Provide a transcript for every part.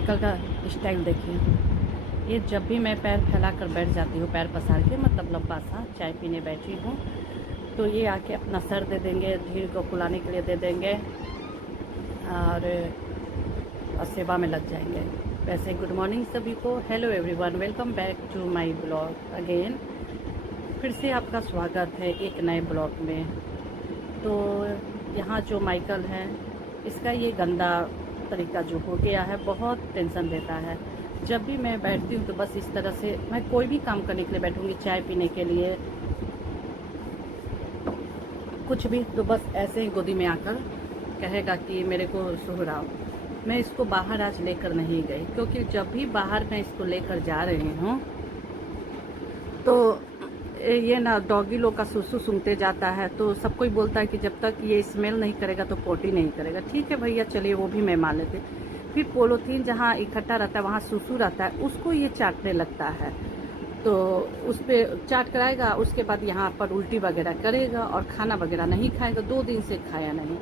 Michael का style देखिए। ये जब भी मैं पैर फैला कर बैठ जाती हूँ, पैर पसार के, मतलब लंबा सा चाय पीने बैठी हूँ, तो ये आके अपना सर दे देंगे, धीर को फुलाने के लिए दे देंगे और सेवा में लग जाएंगे। वैसे गुड मॉर्निंग सभी को, hello everyone, welcome back to my blog again. फिर से आपका स्वागत है एक नए ब्लॉग में। तो यहाँ जो माइकल है, इसका ये गंदा तरीका जो हो गया है, बहुत टेंशन देता है। जब भी मैं बैठती हूँ तो बस इस तरह से, मैं कोई भी काम करने के लिए बैठूँगी, चाय पीने के लिए, कुछ भी, तो बस ऐसे ही गोदी में आकर कहेगा कि मेरे को सुहराओ। मैं इसको बाहर आज लेकर नहीं गई, क्योंकि जब भी बाहर मैं इसको लेकर जा रही हूँ तो ये ना डॉगी लोग का सुसु सूंघते जाता है, तो सब कोई बोलता है कि जब तक ये स्मेल नहीं करेगा तो पोटी नहीं करेगा। ठीक है भैया, चलिए वो भी मैं मान लेती। फिर पोलोथीन जहाँ इकट्ठा रहता है, वहाँ सुसु रहता है, उसको ये चाटने लगता है, तो उस पर चाट कराएगा। उसके बाद यहाँ पर उल्टी वगैरह करेगा और खाना वगैरह नहीं खाएगा। 2 दिन से खाया नहीं।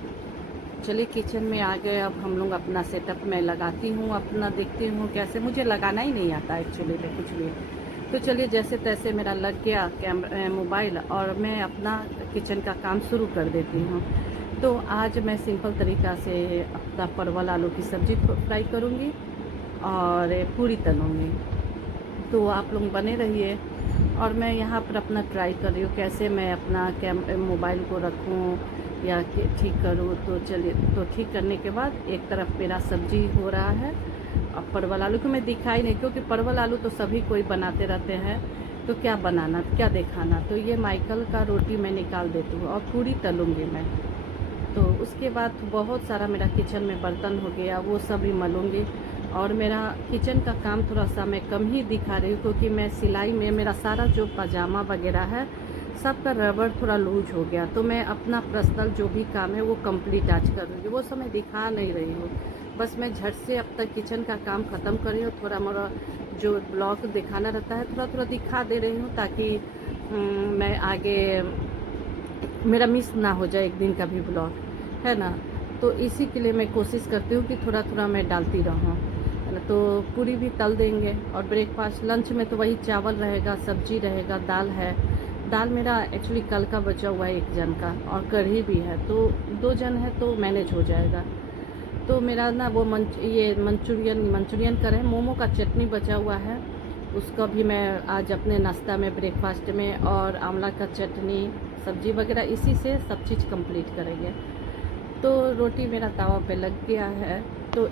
चलिए किचन में आ गए, अब हम लोग अपना सेटअप में लगाती हूँ, अपना देखती हूँ कैसे। मुझे लगाना ही नहीं आता एक्चुअली में कुछ भी। तो चलिए जैसे तैसे मेरा लग गया कैमरा मोबाइल, और मैं अपना किचन का काम शुरू कर देती हूँ। तो आज मैं सिंपल तरीक़ा से अपना परवल आलू की सब्ज़ी फ्राई करूँगी और पूरी तलूँगी। तो आप लोग बने रहिए। और मैं यहाँ पर अपना ट्राई कर रही हूँ कैसे मैं अपना मोबाइल को रखूँ या ठीक करूँ। तो चलिए, तो ठीक करने के बाद एक तरफ मेरा सब्ज़ी हो रहा है। अब परवल आलू को मैं दिखाई नहीं, क्योंकि परवल आलू तो सभी कोई बनाते रहते हैं, तो क्या बनाना, क्या दिखाना। तो ये माइकल का रोटी मैं निकाल देती हूँ और पूरी तलूँगी मैं। तो उसके बाद बहुत सारा मेरा किचन में बर्तन हो गया, वो सब भी मलूँगी। और मेरा किचन का काम थोड़ा सा मैं कम ही दिखा रही हूँ, क्योंकि मैं सिलाई में मेरा सारा जो पजामा वगैरह है सबका रबड़ थोड़ा लूज हो गया। तो मैं अपना पर्सनल जो भी काम है वो कंप्लीट आज कर रही हूँ, वो सब मैं दिखा नहीं रही हूँ। बस मैं झट से अब तक किचन का काम ख़त्म कर रही हूँ। थोड़ा मोड़ा जो ब्लॉग दिखाना रहता है थोड़ा थोड़ा दिखा दे रही हूँ, ताकि मैं आगे मेरा मिस ना हो जाए एक दिन का भी ब्लॉग, है ना। तो इसी के लिए मैं कोशिश करती हूँ कि थोड़ा थोड़ा मैं डालती रहूँ, है ना। तो पूरी भी तल देंगे। और ब्रेकफास्ट लंच में तो वही चावल रहेगा, सब्जी रहेगा, दाल है। दाल मेरा एक्चुअली कल का बचा हुआ है 1 जन का, और कढ़ी भी है, तो 2 जन है तो मैनेज हो जाएगा। तो मेरा ना वो मंचूरियन करें, मोमो का चटनी बचा हुआ है, उसका भी मैं आज अपने नाश्ता में, ब्रेकफास्ट में, और आंवला का चटनी, सब्जी वगैरह, इसी से सब चीज़ कंप्लीट करेंगे। तो रोटी मेरा तावा पे लग गया है। तो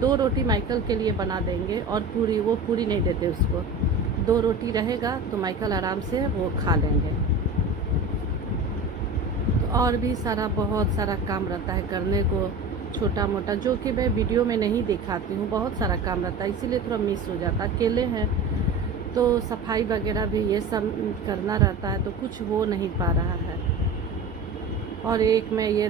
2 रोटी माइकल के लिए बना देंगे, और पूरी, वो पूरी नहीं देते उसको। 2 रोटी रहेगा तो माइकल आराम से वो खा लेंगे। तो और भी बहुत सारा काम रहता है करने को, छोटा मोटा, जो कि मैं वीडियो में नहीं दिखाती हूँ। बहुत सारा काम रहता है, इसीलिए थोड़ा मिस हो जाता है। अकेले हैं तो सफाई वगैरह भी ये सब करना रहता है, तो कुछ हो नहीं पा रहा है। और एक मैं ये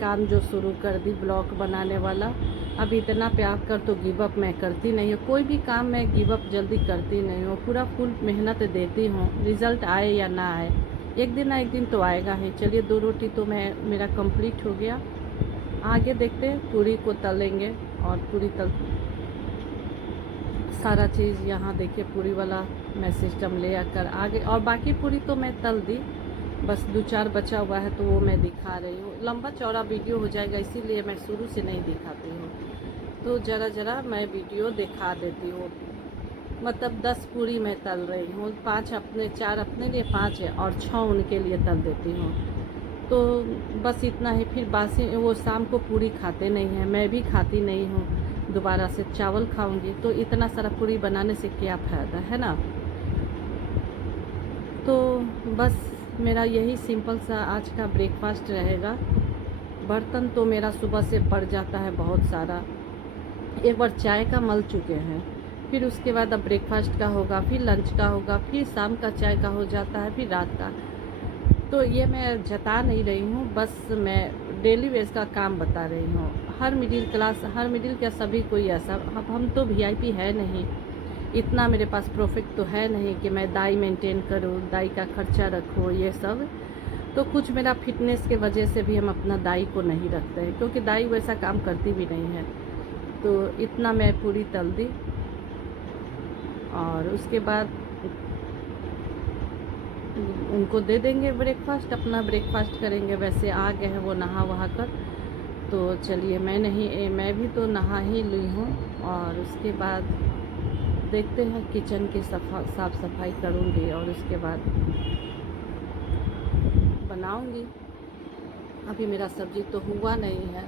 काम जो शुरू कर दी, ब्लॉग बनाने वाला, अब इतना प्यार कर तो गिव अप मैं करती नहीं हूँ। कोई भी काम मैं गिव अप जल्दी करती नहीं हूँ, पूरा फुल मेहनत देती हूँ, रिज़ल्ट आए या ना आए, एक दिन ना एक दिन तो आएगा ही। चलिए 2 रोटी तो मेरा कंप्लीट हो गया। आगे देखते हैं, पूरी को तलेंगे। और पूरी तल सारा चीज़ यहाँ देखिए, पूरी वाला मैं सिस्टम ले आकर आगे, और बाकी पूरी तो मैं तल दी, बस 2-4 बचा हुआ है तो वो मैं दिखा रही हूँ। लंबा चौड़ा वीडियो हो जाएगा, इसीलिए मैं शुरू से नहीं दिखाती हूँ। तो ज़रा मैं वीडियो दिखा देती हूँ। मतलब 10 पूरी मैं तल रही हूँ, 4 अपने लिए 5 है, और 6 उनके लिए तल देती हूँ। तो बस इतना ही। फिर बासी वो शाम को पूरी खाते नहीं हैं, मैं भी खाती नहीं हूँ, दोबारा से चावल खाऊंगी। तो इतना सारा पूरी बनाने से क्या फ़ायदा, है ना। तो बस मेरा यही सिंपल सा आज का ब्रेकफास्ट रहेगा। बर्तन तो मेरा सुबह से पड़ जाता है बहुत सारा। एक बार चाय का मल चुके हैं, फिर उसके बाद अब ब्रेकफास्ट का होगा, फिर लंच का होगा, फिर शाम का चाय का हो जाता है, फिर रात का। तो ये मैं जता नहीं रही हूँ, बस मैं डेली वेज का काम बता रही हूँ। हर मिडिल क्या सभी कोई ऐसा, अब हम तो वीआईपी है नहीं, इतना मेरे पास प्रॉफिट तो है नहीं कि मैं दाई मेंटेन करूँ, दाई का खर्चा रखूँ, ये सब। तो कुछ मेरा फिटनेस के वजह से भी हम अपना दाई को नहीं रखते हैं, क्योंकि दाई वैसा काम करती भी नहीं है। तो इतना मैं पूरी तल दी और उसके बाद उनको दे देंगे ब्रेकफास्ट, अपना ब्रेकफास्ट करेंगे। वैसे आ गए हैं वो नहा वहा कर। तो चलिए मैं भी तो नहा ही ली हूँ और उसके बाद देखते हैं किचन की साफ़ सफाई करूँगी और उसके बाद बनाऊँगी। अभी मेरा सब्ज़ी तो हुआ नहीं है,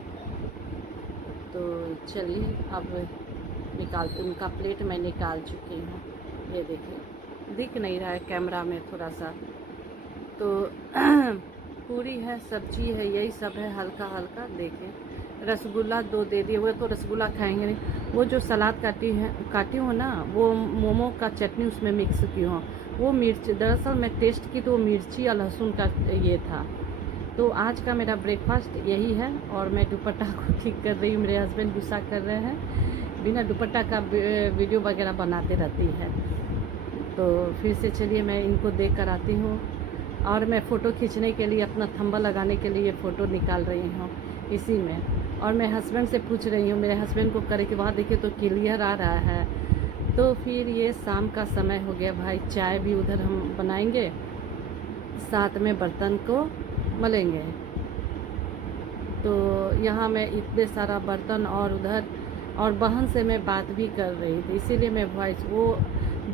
तो चलिए अब निकालते। उनका प्लेट मैं निकाल चुकी हूँ, ये देखिए दिख नहीं रहा है कैमरा में थोड़ा सा। तो पूरी है, सब्जी है, यही सब है हल्का हल्का। देखिए रसगुल्ला 2 दे दिए, वो तो रसगुल्ला खाएंगे नहीं। वो जो सलाद काटी हूँ ना, वो मोमो का चटनी उसमें मिक्स की हूँ। वो मिर्च दरअसल मैं टेस्ट की तो वो मिर्ची और लहसुन का ये था। तो आज का मेरा ब्रेकफास्ट यही है और मैं दुपट्टा को ठीक कर रही हूँ। मेरे हस्बैंड गुस्सा कर रहे हैं, बिना दुपट्टा का वीडियो वगैरह बनाते रहती है। तो फिर से चलिए मैं इनको देख कर आती हूँ और मैं फ़ोटो खींचने के लिए, अपना थंबा लगाने के लिए फ़ोटो निकाल रही हूँ इसी में। और मैं हस्बैंड से पूछ रही हूँ, मेरे हस्बैंड को करे कि वहाँ देखिए तो क्लियर आ रहा है। तो फिर ये शाम का समय हो गया भाई, चाय भी उधर हम बनाएंगे, साथ में बर्तन को मलेंगे। तो यहाँ मैं इतने सारा बर्तन और उधर, और बहन से मैं बात भी कर रही थी, इसीलिए मैं वॉइस वो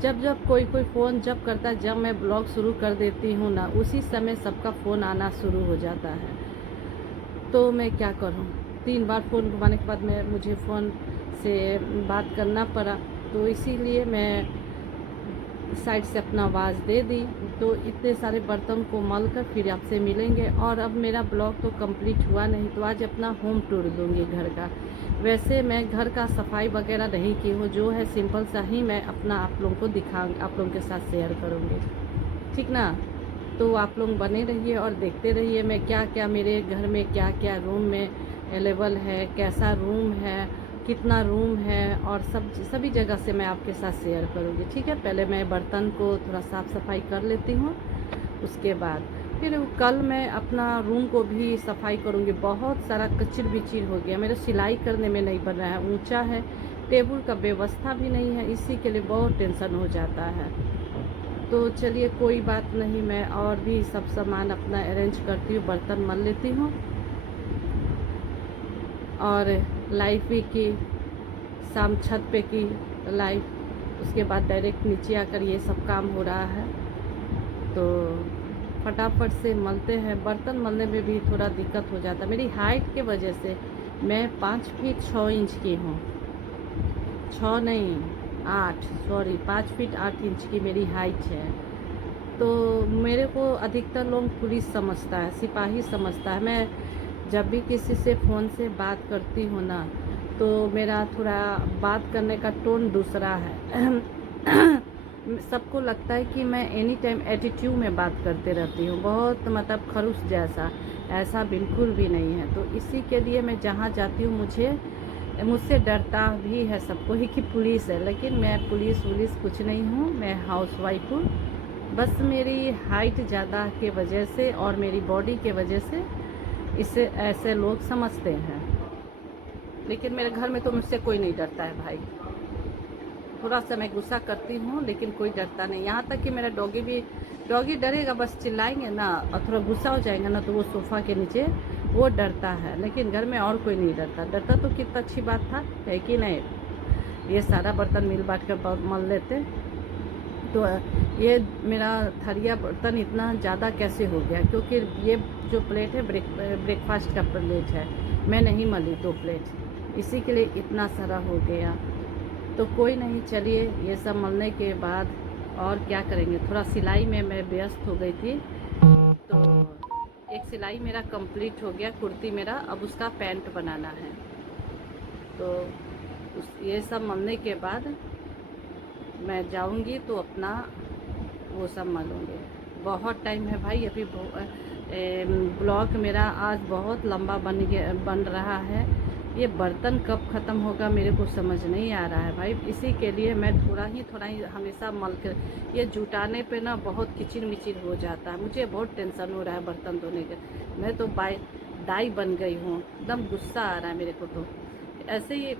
जब कोई फ़ोन जब करता है, जब मैं ब्लॉग शुरू कर देती हूँ ना, उसी समय सबका फ़ोन आना शुरू हो जाता है। तो मैं क्या करूँ, 3 बार फ़ोन घुमाने के बाद मुझे फ़ोन से बात करना पड़ा। तो इसीलिए मैं साइड से अपना आवाज़ दे दी। तो इतने सारे बर्तन को मल कर फिर आपसे मिलेंगे। और अब मेरा ब्लॉग तो कंप्लीट हुआ नहीं, तो आज अपना होम टूर दूँगी घर का। वैसे मैं घर का सफाई वगैरह नहीं की हूँ, जो है सिंपल सा ही मैं अपना आप लोगों को दिखाऊँगी, आप लोगों के साथ शेयर करूँगी, ठीक ना। तो आप लोग बने रहिए और देखते रहिए मैं क्या क्या, मेरे घर में क्या क्या रूम में अवेलेबल है, कैसा रूम है, कितना रूम है, और सभी जगह से मैं आपके साथ शेयर करूँगी, ठीक है। पहले मैं बर्तन को थोड़ा साफ़ सफाई कर लेती हूँ, उसके बाद फिर कल मैं अपना रूम को भी सफाई करूँगी। बहुत सारा कचिर बिचिर हो गया, मेरे सिलाई करने में नहीं बन रहा है, ऊंचा है, टेबल का व्यवस्था भी नहीं है, इसी के लिए बहुत टेंशन हो जाता है। तो चलिए कोई बात नहीं, मैं और भी सब सामान अपना अरेंज करती हूँ, बर्तन मल लेती हूँ और लाइट भी की, शाम छत पे की लाइट, उसके बाद डायरेक्ट नीचे आकर ये सब काम हो रहा है। तो फटाफट से मलते हैं। बर्तन मलने में भी थोड़ा दिक्कत हो जाता है, मेरी हाइट के वजह से। मैं 5 फीट 6 इंच की हूँ, 6 नहीं 8, सॉरी 5 फीट 8 इंच की मेरी हाइट है। तो मेरे को अधिकतर लोग पुलिस समझता है, सिपाही समझता है। मैं जब भी किसी से फ़ोन से बात करती हूँ ना, तो मेरा थोड़ा बात करने का टोन दूसरा है। सबको लगता है कि मैं एनी टाइम एटीट्यूड में बात करते रहती हूँ, बहुत मतलब खरूस जैसा। ऐसा बिल्कुल भी नहीं है। तो इसी के लिए मैं जहाँ जाती हूँ मुझसे डरता भी है सबको ही कि पुलिस है, लेकिन मैं पुलिस कुछ नहीं हूँ, मैं हाउसवाइफ हूँ। बस मेरी हाइट ज़्यादा के वजह से और मेरी बॉडी के वजह से इसे ऐसे लोग समझते हैं, लेकिन मेरे घर में तो मुझसे कोई नहीं डरता है भाई। थोड़ा सा मैं गुस्सा करती हूँ लेकिन कोई डरता नहीं, यहाँ तक कि मेरा डॉगी डरेगा, बस चिल्लाएंगे ना और थोड़ा गुस्सा हो जाएगा ना, तो वो सोफ़ा के नीचे वो डरता है। लेकिन घर में और कोई नहीं डरता तो कितना अच्छी बात था, है कि नहीं। ये सारा बर्तन मिल बांट कर मल लेते। तो ये मेरा थरिया बर्तन इतना ज़्यादा कैसे हो गया, क्योंकि ये जो प्लेट है ब्रेकफास्ट का प्लेट है, मैं नहीं मली 2 प्लेट, इसी के लिए इतना सारा हो गया। तो कोई नहीं, चलिए ये सब मलने के बाद और क्या करेंगे। थोड़ा सिलाई में मैं व्यस्त हो गई थी, तो एक सिलाई मेरा कंप्लीट हो गया, कुर्ती मेरा, अब उसका पैंट बनाना है। तो ये सब मलने के बाद मैं जाऊंगी तो अपना वो सब मलूँगी। बहुत टाइम है भाई, अभी ब्लॉग मेरा आज बहुत लंबा बन रहा है। ये बर्तन कब ख़त्म होगा मेरे को समझ नहीं आ रहा है भाई। इसी के लिए मैं थोड़ा ही हमेशा मल कर, ये जुटाने पे ना बहुत किचिर मिचिर हो जाता है। मुझे बहुत टेंशन हो रहा है बर्तन धोने के। मैं तो दाई बन गई हूँ, एकदम गुस्सा आ रहा है मेरे को। तो ऐसे ही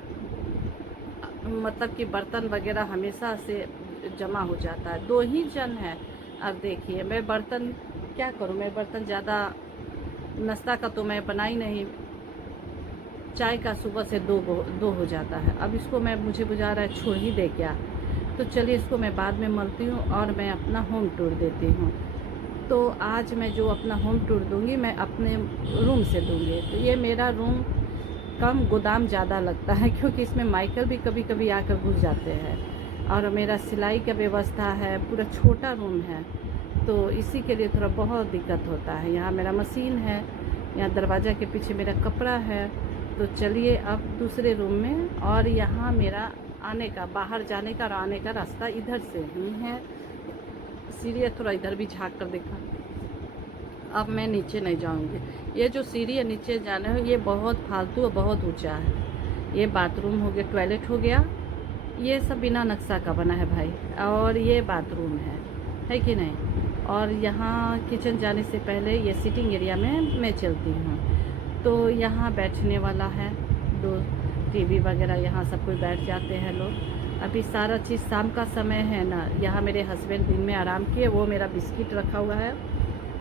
मतलब कि बर्तन वगैरह हमेशा से जमा हो जाता है। 2 ही जन है। अब देखिए मैं बर्तन क्या करूँ, मैं बर्तन ज़्यादा नाश्ता का तो मैं बनाई नहीं, चाय का सुबह से दो हो जाता है। अब इसको मुझे बुझा रहा है छोड़ ही दे क्या, तो चलिए इसको मैं बाद में मलती हूँ और मैं अपना होम टूर देती हूँ। तो आज मैं जो अपना होम टूर दूँगी मैं अपने रूम से दूँगी। तो ये मेरा रूम कम गोदाम ज़्यादा लगता है, क्योंकि इसमें माइकल भी कभी कभी आकर घुस जाते हैं और मेरा सिलाई का व्यवस्था है, पूरा छोटा रूम है, तो इसी के लिए थोड़ा बहुत दिक्कत होता है। यहाँ मेरा मशीन है, यहाँ दरवाज़ा के पीछे मेरा कपड़ा है। तो चलिए अब दूसरे रूम में, और यहाँ मेरा आने का, बाहर जाने का और आने का रास्ता इधर से ही है। सीढ़ी थोड़ा इधर भी झाँक कर देखा। अब मैं नीचे नहीं जाऊंगी। ये जो सीढ़ी है नीचे जाने हो, ये बहुत फालतू और बहुत ऊंचा है। ये बाथरूम हो गया, टॉयलेट हो गया, ये सब बिना नक्शा का बना है भाई। और ये बाथरूम है कि नहीं। और यहाँ किचन जाने से पहले ये सिटिंग एरिया में मैं चलती हूँ। तो यहाँ बैठने वाला है, 2 टीवी वगैरह, यहाँ सब कोई बैठ जाते हैं लोग। अभी सारा चीज़ शाम का समय है ना। यहाँ मेरे हस्बैंड दिन में आराम किए, वो मेरा बिस्किट रखा हुआ है।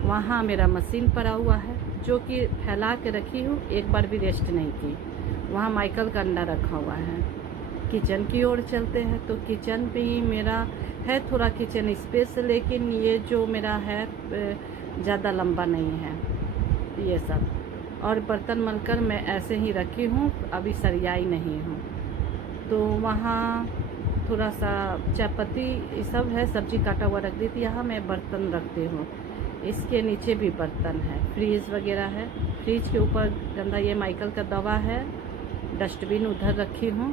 वहाँ मेरा मशीन पड़ा हुआ है जो कि फैला के रखी हूँ, एक बार भी रेस्ट नहीं की। वहाँ माइकल का अंडा रखा हुआ है। किचन की ओर चलते हैं। तो किचन भी मेरा है थोड़ा किचन स्पेस, लेकिन ये जो मेरा है ज़्यादा लंबा नहीं है ये सब। और बर्तन मलकर मैं ऐसे ही रखी हूँ, अभी सरियाई नहीं हूँ। तो वहाँ थोड़ा सा चायपत्ती ये सब है, सब्जी काटा हुआ रख दी थी। यहाँ मैं बर्तन रखती हूँ। इसके नीचे भी बर्तन है, फ्रीज वगैरह है। फ्रिज के ऊपर गंदा ये माइकल का दवा है। डस्टबिन उधर रखी हूँ।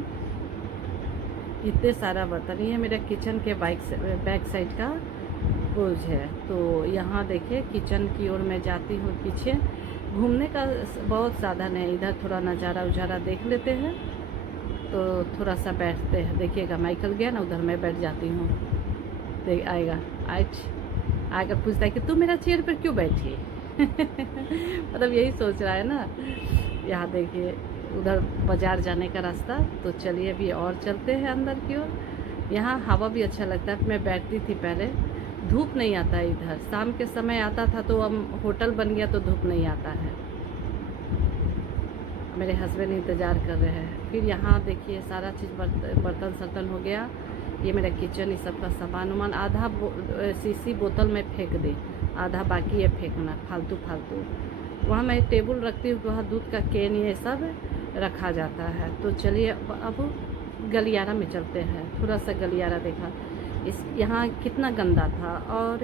इतने सारा बर्तन। ये मेरे किचन के बैक साइड का पोज है। तो यहाँ देखिए किचन की ओर मैं जाती हूँ। पीछे घूमने का बहुत साधन है, इधर थोड़ा नज़ारा उजारा देख लेते हैं। तो थोड़ा सा बैठते हैं। देखिएगा माइकल गया ना उधर, मैं बैठ जाती हूँ। देख आएगा, आकर पूछता है कि तू मेरा चेयर पर क्यों बैठी मतलब यही सोच रहा है ना। यहाँ देखिए उधर बाज़ार जाने का रास्ता। तो चलिए अभी और चलते हैं अंदर की ओर। यहाँ हवा भी अच्छा लगता है। मैं बैठती थी पहले, धूप नहीं आता है इधर। शाम के समय आता था, तो अब होटल बन गया तो धूप नहीं आता है। मेरे हस्बैंड इंतज़ार कर रहे हैं। फिर यहाँ देखिए सारा चीज़ बर्तन सर्तन हो गया। ये मेरा किचन, इस सब का सामान वामान आधा शीशी बोतल में फेंक दी, आधा बाकी है फेंकना फालतू। वहाँ मैं टेबल रखती हूँ, वहाँ दूध का कैन ये सब रखा जाता है। तो चलिए अब गलियारा में चलते हैं। थोड़ा सा गलियारा देखा, इस यहाँ कितना गंदा था। और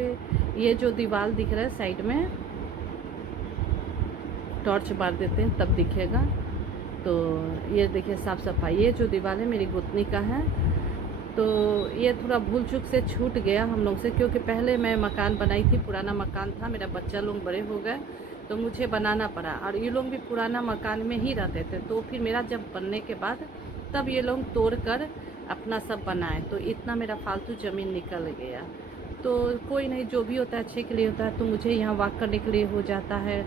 ये जो दीवार दिख रहा है साइड में, टॉर्च मार देते हैं तब दिखेगा। तो ये देखिए साफ़ सफाई। ये जो दीवार है मेरी गोतनी का है। तो ये थोड़ा भूल चूक से छूट गया हम लोग से, क्योंकि पहले मैं मकान बनाई थी, पुराना मकान था। मेरा बच्चा लोग बड़े हो गए तो मुझे बनाना पड़ा, और ये लोग भी पुराना मकान में ही रहते थे। तो फिर मेरा जब बनने के बाद तब ये लोग तोड़ कर अपना सब बनाए, तो इतना मेरा फालतू ज़मीन निकल गया। तो कोई नहीं, जो भी होता है अच्छे के लिए होता है। तो मुझे यहाँ वॉक करने के लिए हो जाता है,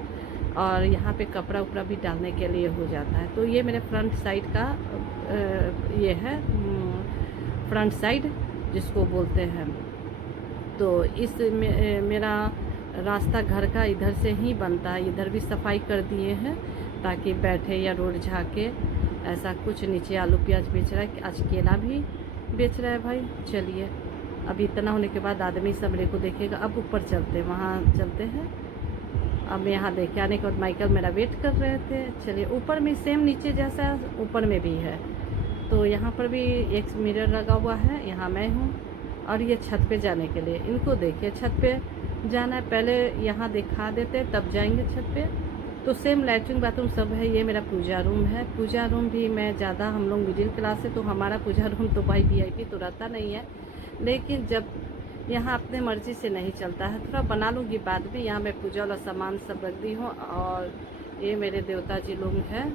और यहाँ पे कपड़ा उपड़ा भी डालने के लिए हो जाता है। तो ये मेरे फ्रंट साइड का ये है, फ्रंट साइड जिसको बोलते हैं। तो इस मेरा रास्ता घर का इधर से ही बनता है। इधर भी सफाई कर दिए हैं ताकि बैठे या रोड झाँके, ऐसा कुछ। नीचे आलू प्याज बेच रहा है, आज केला भी बेच रहा है भाई। चलिए अब इतना होने के बाद आदमी सब मेरे को देखेगा। अब ऊपर चलते हैं, वहाँ चलते हैं। अब यहाँ देखे आने के बाद माइकल मेरा वेट कर रहे थे। चलिए ऊपर में सेम नीचे जैसा ऊपर में भी है। तो यहाँ पर भी एक मिरर लगा हुआ है, यहाँ मैं हूँ। और ये छत पे जाने के लिए, इनको देखिए छत पे जाना है, पहले यहाँ दिखा देते तब जाएंगे छत पे। तो सेम लैट्रिन बाथरूम सब है। ये मेरा पूजा रूम है। पूजा रूम भी मैं ज़्यादा, हम लोग मिडिल क्लास है तो हमारा पूजा रूम तो भाई VIP तो रहता नहीं है, लेकिन जब यहाँ अपने मर्ज़ी से नहीं चलता है, थोड़ा बना लूँगी बाद में। यहाँ मैं पूजा वाला सामान सब रख दी हूँ। और ये मेरे देवता जी लोग हैं,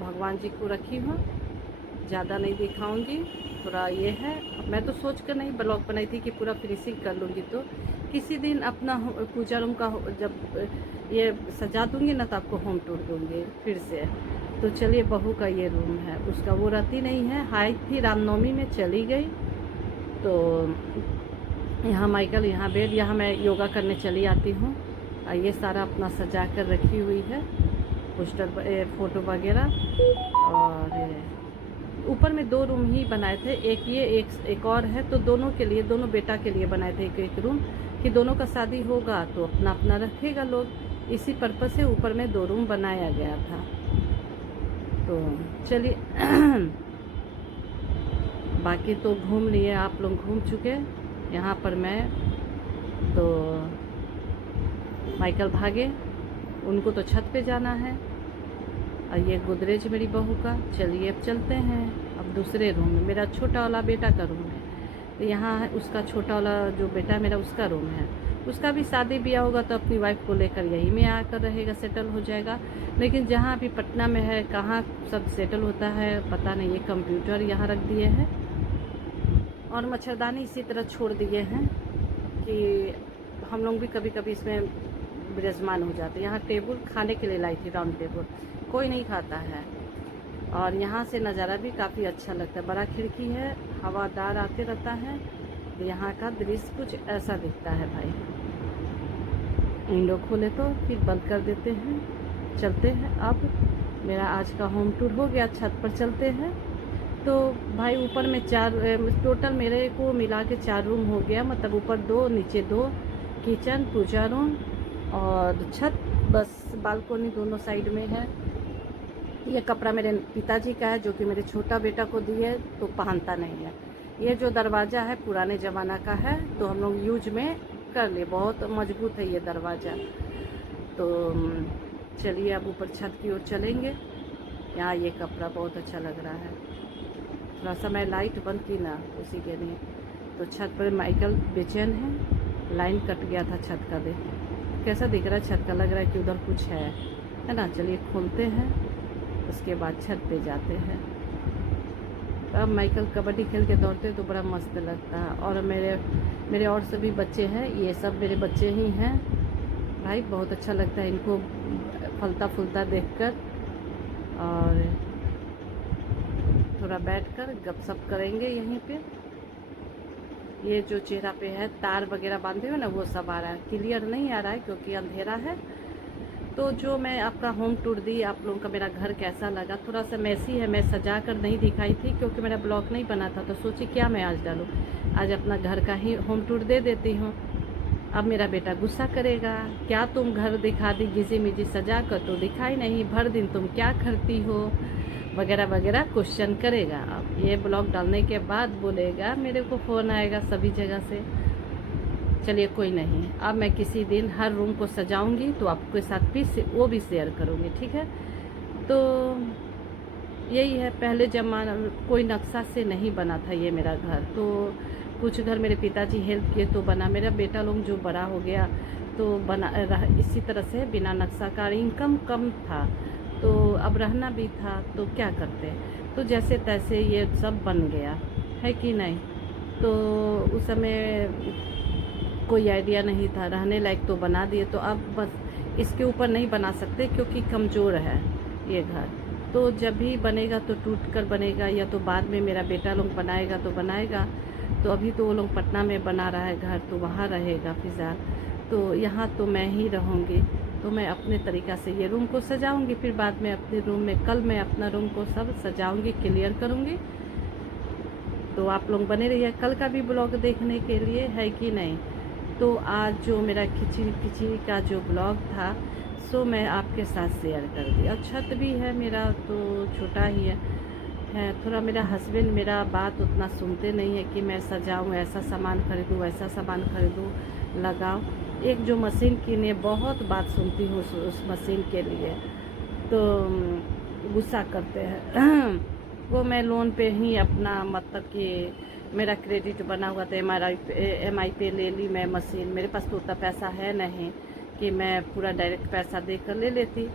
भगवान जी को रखी हूँ, ज़्यादा नहीं दिखाऊंगी। थोड़ा ये है, मैं तो सोच कर नहीं ब्लॉग बनाई थी कि पूरा फिनिशिंग कर लूँगी। तो किसी दिन अपना पूजा रूम का जब ये सजा दूँगी ना तो आपको होम टूर दूँगी फिर से। तो चलिए बहू का ये रूम है, उसका वो रहती नहीं है, हाइट थी, रामनवमी में चली गई। तो यहाँ माइकल, यहाँ बेड, यहाँ मैं योगा करने चली आती हूँ। ये सारा अपना सजा कर रखी हुई है, पोस्टर फ़ोटो वगैरह। और ऊपर में 2 रूम ही बनाए थे, एक ये एक और है, तो दोनों के लिए, दोनों बेटा के लिए बनाए थे एक रूम, कि दोनों का शादी होगा तो अपना अपना रखेगा लोग। इसी पर्पज़ से ऊपर में 2 रूम बनाया गया था। तो चलिए बाकी तो घूम लिए, आप लोग घूम चुके। यहाँ पर मैं तो माइकल भागे, उनको तो छत पे जाना है। और ये गोदरेज मेरी बहू का। चलिए अब चलते हैं अब दूसरे रूम में, मेरा छोटा वाला बेटा का रूम है। तो यहाँ है उसका छोटा वाला जो बेटा मेरा, उसका रूम है। उसका भी शादी ब्याह होगा तो अपनी वाइफ को लेकर यहीं में आकर रहेगा, सेटल हो जाएगा। लेकिन जहाँ अभी पटना में है, कहाँ सब सेटल होता है पता नहीं। ये कंप्यूटर यहाँ रख दिए हैं और मच्छरदानी इसी तरह छोड़ दिए हैं कि हम लोग भी कभी कभी इसमें विराजमान हो जाते। यहाँ टेबल खाने के लिए लाई थी, राउंड टेबल, कोई नहीं खाता है। और यहाँ से नज़ारा भी काफ़ी अच्छा लगता है, बड़ा खिड़की है, हवादार आते रहता है। तो यहाँ का दृश्य कुछ ऐसा दिखता है भाई। विंडो खोले तो फिर बंद कर देते हैं। चलते हैं अब, मेरा आज का होम टूर हो गया, छत पर चलते हैं। तो भाई ऊपर में 4, टोटल मेरे को मिला के 4 रूम हो गया, मतलब ऊपर 2 नीचे 2, किचन, पूजा रूम और छत, बस बालकोनी दोनों साइड में है। ये कपड़ा मेरे पिताजी का है, जो कि मेरे छोटा बेटा को दिए, तो पहनता नहीं है। ये जो दरवाज़ा है पुराने ज़माना का है, तो हम लोग यूज में कर लिए, बहुत मजबूत है ये दरवाज़ा। तो चलिए अब ऊपर छत की ओर चलेंगे। यहाँ ये कपड़ा बहुत अच्छा लग रहा है। थोड़ा सा मैं लाइट बंद की ना, उसी के लिए। तो छत पर माइकल बेचैन है, लाइन कट गया था छत का। देख कैसा दिख रहा है छत का, लग रहा है कि उधर कुछ है ना। चलिए खोलते हैं, उसके बाद छत पे जाते हैं। अब माइकल कबड्डी खेल के दौड़ते तो बड़ा मस्त लगता है। और मेरे और सभी बच्चे हैं, ये सब मेरे बच्चे ही हैं भाई। बहुत अच्छा लगता है इनको फलता फूलता देखकर। और थोड़ा बैठकर गपशप करेंगे यहीं पे। ये जो चेहरा पे है तार वगैरह बांधे हुए ना, वो सब आ रहा है। क्लियर नहीं आ रहा है क्योंकि अंधेरा है। तो जो मैं आपका होम टूर दी, आप लोगों का मेरा घर कैसा लगा। थोड़ा सा मैसी है, मैं सजा कर नहीं दिखाई थी क्योंकि मेरा ब्लॉग नहीं बना था। तो सोची क्या मैं आज डालूँ, आज अपना घर का ही होम टूर दे देती हूँ। अब मेरा बेटा गुस्सा करेगा, क्या तुम घर दिखा दी घिसी मिजी सजा कर, तो दिखाई नहीं, भर दिन तुम क्या करती हो, वगैरह वगैरह क्वेश्चन करेगा। अब ये ब्लॉग डालने के बाद बोलेगा, मेरे को फ़ोन आएगा सभी जगह से। चलिए कोई नहीं, अब मैं किसी दिन हर रूम को सजाऊंगी तो आपके साथ भी वो भी शेयर करूंगी, ठीक है। तो यही है, पहले ज़माना कोई नक्शा से नहीं बना था ये मेरा घर। तो कुछ घर मेरे पिताजी हेल्प किए तो बना। मेरा बेटा लोग जो बड़ा हो गया तो बना इसी तरह से, बिना नक्शा का। इनकम कम था तो अब रहना भी था, तो क्या करते, तो जैसे तैसे ये सब बन गया है कि नहीं। तो उस समय कोई आइडिया नहीं था, रहने लायक तो बना दिए। तो अब बस इसके ऊपर नहीं बना सकते क्योंकि कमज़ोर है ये घर। तो जब भी बनेगा तो टूट कर बनेगा, या तो बाद में मेरा बेटा लोग बनाएगा तो बनाएगा। तो अभी तो वो लोग पटना में बना रहा है घर, तो वहाँ रहेगा फिलहाल। तो यहाँ तो मैं ही रहूँगी। तो मैं अपने तरीक़ा से ये रूम को सजाऊँगी, फिर बाद में अपने रूम में, कल मैं अपना रूम को सब सजाऊँगी, क्लियर करूँगी। तो आप लोग बने रहिए कल का भी ब्लॉग देखने के लिए, है कि नहीं। तो आज जो मेरा खिचड़ी का जो ब्लॉग था, सो मैं आपके साथ शेयर कर दी। और छत भी है मेरा, तो छोटा ही है। थोड़ा मेरा हस्बैंड मेरा बात उतना सुनते नहीं है कि मैं सजाऊं, ऐसा सामान खरीदूं, वैसा सामान खरीदूं, लगाऊं। एक जो मशीन किने, बहुत बात सुनती हूँ उस मशीन के लिए, तो गुस्सा करते हैं। वो मैं लोन पे ही अपना, मतलब कि मेरा क्रेडिट बना हुआ था, MI पे ले ली मैं मशीन। मेरे पास तो उतना पैसा है नहीं कि मैं पूरा डायरेक्ट पैसा देकर ले लेती,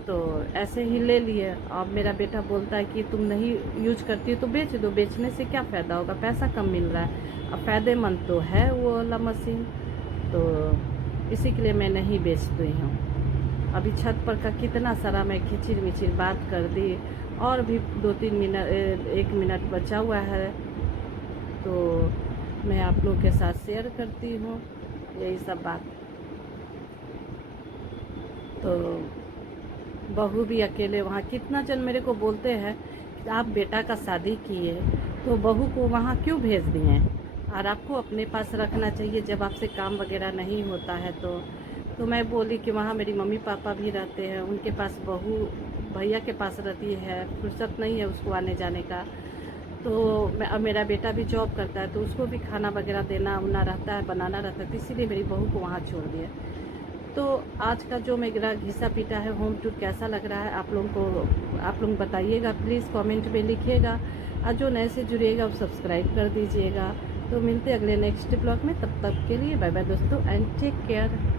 तो ऐसे ही ले लिए। अब मेरा बेटा बोलता है कि तुम नहीं यूज करती तो बेच दो, बेचने से क्या फ़ायदा होगा, पैसा कम मिल रहा है। अब फ़ायदेमंद तो है वो वाला मशीन, तो इसी के लिए मैं नहीं बेचती हूँ। अभी छत पर का कितना सारा मैं खिचिर मिचिर बात कर दी, और भी 2-3 मिनट 1 मिनट बचा हुआ है, तो मैं आप लोगों के साथ शेयर करती हूँ यही सब बात। तो बहू भी अकेले वहाँ, कितना जन मेरे को बोलते हैं कि आप बेटा का शादी किए तो बहू को वहाँ क्यों भेज दिए, और आपको अपने पास रखना चाहिए जब आपसे काम वगैरह नहीं होता है। तो मैं बोली कि वहाँ मेरी मम्मी पापा भी रहते हैं, उनके पास बहू भैया के पास रहती है, फुर्सत नहीं है उसको आने जाने का। तो अब मेरा बेटा भी जॉब करता है, तो उसको भी खाना वगैरह देना उना रहता है, बनाना रहता है, तो इसीलिए मेरी बहू को वहाँ छोड़ दिया। तो आज का जो मेरा घिसा पीटा है होम टूर कैसा लग रहा है आप लोग बताइएगा, प्लीज़ कमेंट में लिखिएगा, और जो नए से जुड़िएगा वो सब्सक्राइब कर दीजिएगा। तो मिलते अगले नेक्स्ट ब्लॉग में, तब तक के लिए बाय बाय दोस्तों, एंड टेक केयर।